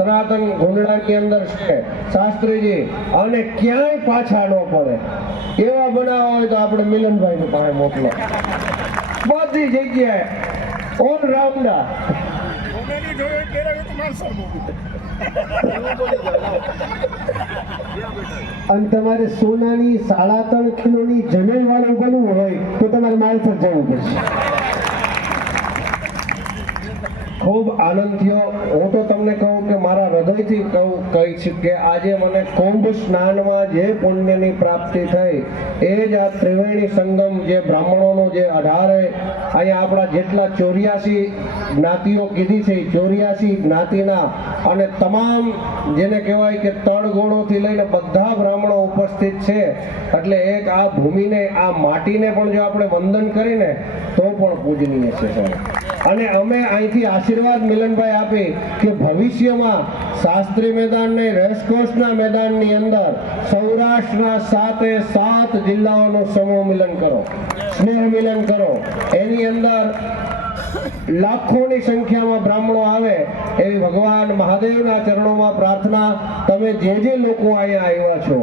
સનાતન ગુંડળાની અંદર છે શાસ્ત્રીજી, અને ક્યાંય પાછા ન પડે એવા બનાવવા હોય તો આપણે મિલનભાઈ પાસે મોકલો. બધી જગ્યાએ ઓલરાઉન્ડર. અને તમારે સોનાની 3.5 કિલોની જનલ વાળું બનવું હોય તો તમારે માલસર જવું પડશે. ખૂબ આનંદ થયો. હું તો તમને કહું કે મારા હૃદયથી કહીશ કે આજે મને કુંભ સ્નાનમાં જે પુણ્યની પ્રાપ્તિ થઈ એ જ આ ત્રિવેણી સંગમ, જે બ્રાહ્મણોનો જે 18 અહીંયા આપણા જેટલા 84 જ્ઞાતિઓ કીધી છે, 84 જ્ઞાતિના અને તમામ જેને કહેવાય કે તળગોળોથી લઈને બધા બ્રાહ્મણો ઉપસ્થિત છે. એટલે એક આ ભૂમિને, આ માટીને પણ જો આપણે વંદન કરીને તો પણ પૂજનીય છે સાહેબ. અને અમે અહીંથી આશીર્વાદ મિલનભાઈ આપી કે ભવિષ્યમાં શાસ્ત્રી મેદાન ને રેસકોર્સના મેદાનની અંદર સૌરાષ્ટ્રના 7 જિલ્લાઓનું સમૂહ મિલન કરો, સ્નેહ મિલન કરો. એની અંદર લાખોની સંખ્યામાં બ્રાહ્મણો આવે એવી ભગવાન મહાદેવના ચરણોમાં પ્રાર્થના. તમે જે લોકો અહીંયા આવ્યા છો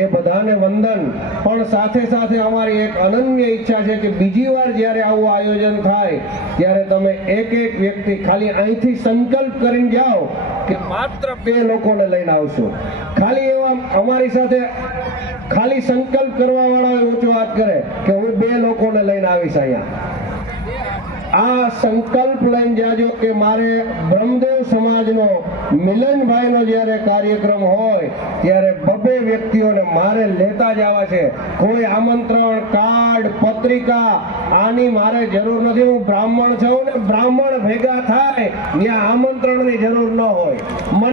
એ બધાને વંદન. પણ સાથે સાથે અમારી એક અનન્ય ઈચ્છા છે કે બીજી વાર જ્યારે આવું આયોજન થાય ત્યારે તમે એક વ્યક્તિ ખાલી અહીંથી સંકલ્પ કરીને જાઓ કે માત્ર 2 લોકોને લઈને આવશું. ખાલી એવા અમારી સાથે ખાલી સંકલ્પ કરવા વાળા ઊંચો વાત કરે કે હું 2 લોકોને લઈને આવીશ અહીંયા. આ સંકલ્પ લઈને જાજો કે મારે બ્રહ્મદેવ સમાજનો મિલનભાઈનો જ્યારે કાર્યક્રમ હોય ત્યારે 2 વ્યક્તિઓને મારે લેતા જવા છે. કોઈ આમંત્રણ કાર્ડ, પત્રિકા આની મારે જરૂર નથી. હું બ્રાહ્મણ છું ને બ્રાહ્મણ ભેગા થાય ત્યાં આમંત્રણની જરૂર ન હોય.